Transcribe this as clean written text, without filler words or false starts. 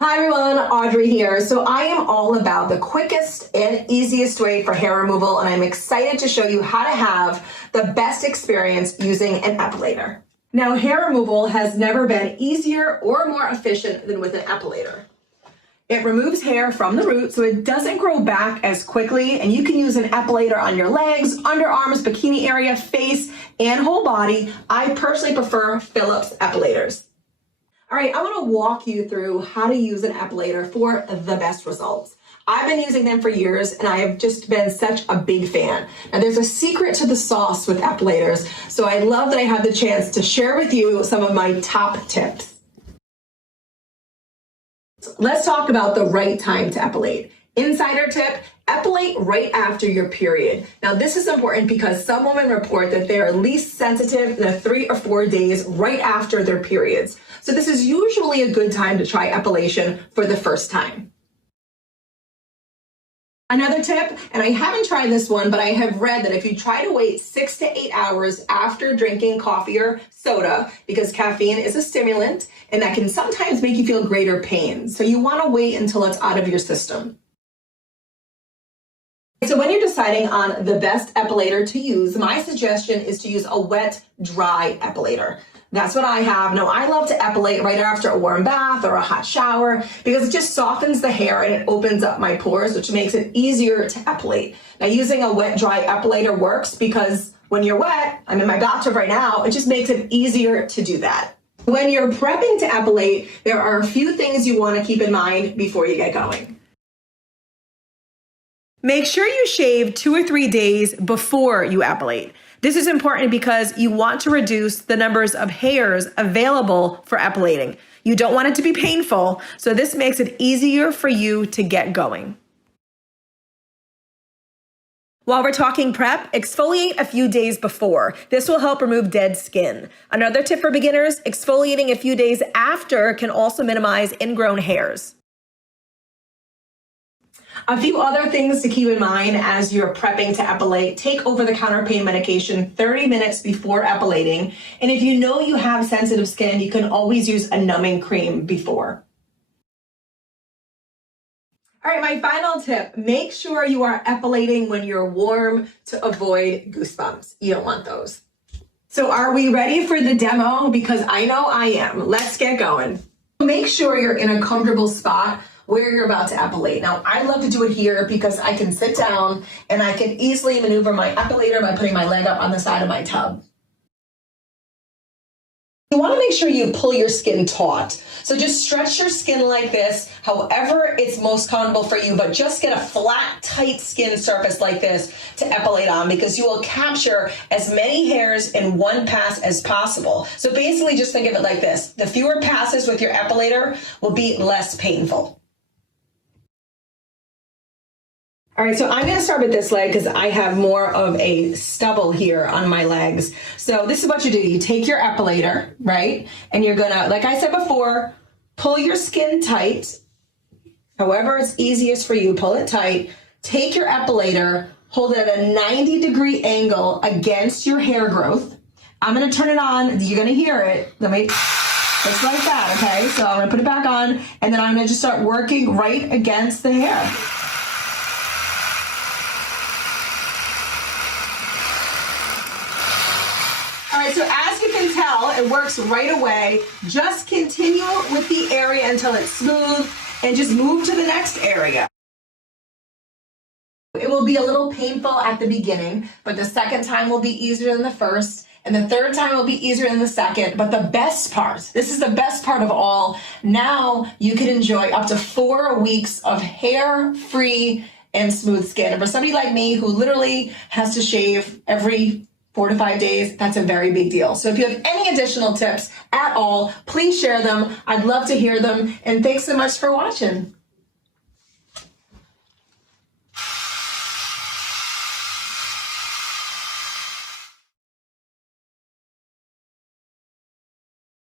Hi everyone, Audrey here. So I am all about the quickest and easiest way for hair removal, and I'm excited to show you how to have the best experience using an epilator. Now, hair removal has never been easier or more efficient than with an epilator. It removes hair from the root so it doesn't grow back as quickly, and you can use an epilator on your legs, underarms, bikini area, face, and whole body. I personally prefer Philips epilators. All right, I want to walk you through how to use an epilator for the best results. I've been using them for years and I have just been such a big fan. Now there's a secret to the sauce with epilators, so I love that I have the chance to share with you some of my top tips. Let's talk about the right time to epilate. Insider tip, epilate right after your period. Now this is important because some women report that they are least sensitive the 3 or 4 days right after their periods. So this is usually a good time to try epilation for the first time. Another tip, and I haven't tried this one, but I have read that if you try to wait 6 to 8 hours after drinking coffee or soda, because caffeine is a stimulant and that can sometimes make you feel greater pain. So you want to wait until it's out of your system. So when you're deciding on the best epilator to use, my suggestion is to use a wet, dry epilator. That's what I have. Now, I love to epilate right after a warm bath or a hot shower because it just softens the hair and it opens up my pores, which makes it easier to epilate. Now, using a wet, dry epilator works because when you're wet, I'm in my bathtub right now, it just makes it easier to do that. When you're prepping to epilate, there are a few things you want to keep in mind before you get going. Make sure you shave 2 or 3 days before you epilate. This is important because you want to reduce the numbers of hairs available for epilating. You don't want it to be painful, so this makes it easier for you to get going. While we're talking prep, exfoliate a few days before. This will help remove dead skin. Another tip for beginners, exfoliating a few days after can also minimize ingrown hairs. A few other things to keep in mind as you're prepping to epilate: take over-the-counter pain medication 30 minutes before epilating. And if you know you have sensitive skin, you can always use a numbing cream before. All right, my final tip, make sure you are epilating when you're warm to avoid goosebumps. You don't want those. So are we ready for the demo? Because I know I am. Let's get going. Make sure you're in a comfortable spot where you're about to epilate. Now, I love to do it here because I can sit down and I can easily maneuver my epilator by putting my leg up on the side of my tub. You want to make sure you pull your skin taut. So just stretch your skin like this, however it's most comfortable for you, but just get a flat, tight skin surface like this to epilate on because you will capture as many hairs in one pass as possible. So basically just think of it like this. The fewer passes with your epilator will be less painful. All right, so I'm going to start with this leg because I have more of a stubble here on my legs. So this is what you do. You take your epilator, right? And you're going to, like I said before, pull your skin tight. However it's easiest for you, pull it tight. Take your epilator, hold it at a 90-degree angle against your hair growth. I'm going to turn it on. You're going to hear it. Just like that, okay? So I'm going to put it back on, and then I'm going to just start working right against the hair. So as you can tell, it works right away. Just continue with the area until it's smooth and just move to the next area. It will be a little painful at the beginning, but the second time will be easier than the first, and the third time will be easier than the second. But the best part, this is the best part of all, now you can enjoy up to 4 weeks of hair-free and smooth skin. And for somebody like me who literally has to shave every 4 to 5 days, that's a very big deal. So if you have any additional tips at all, please share them. I'd love to hear them. And thanks so much for watching.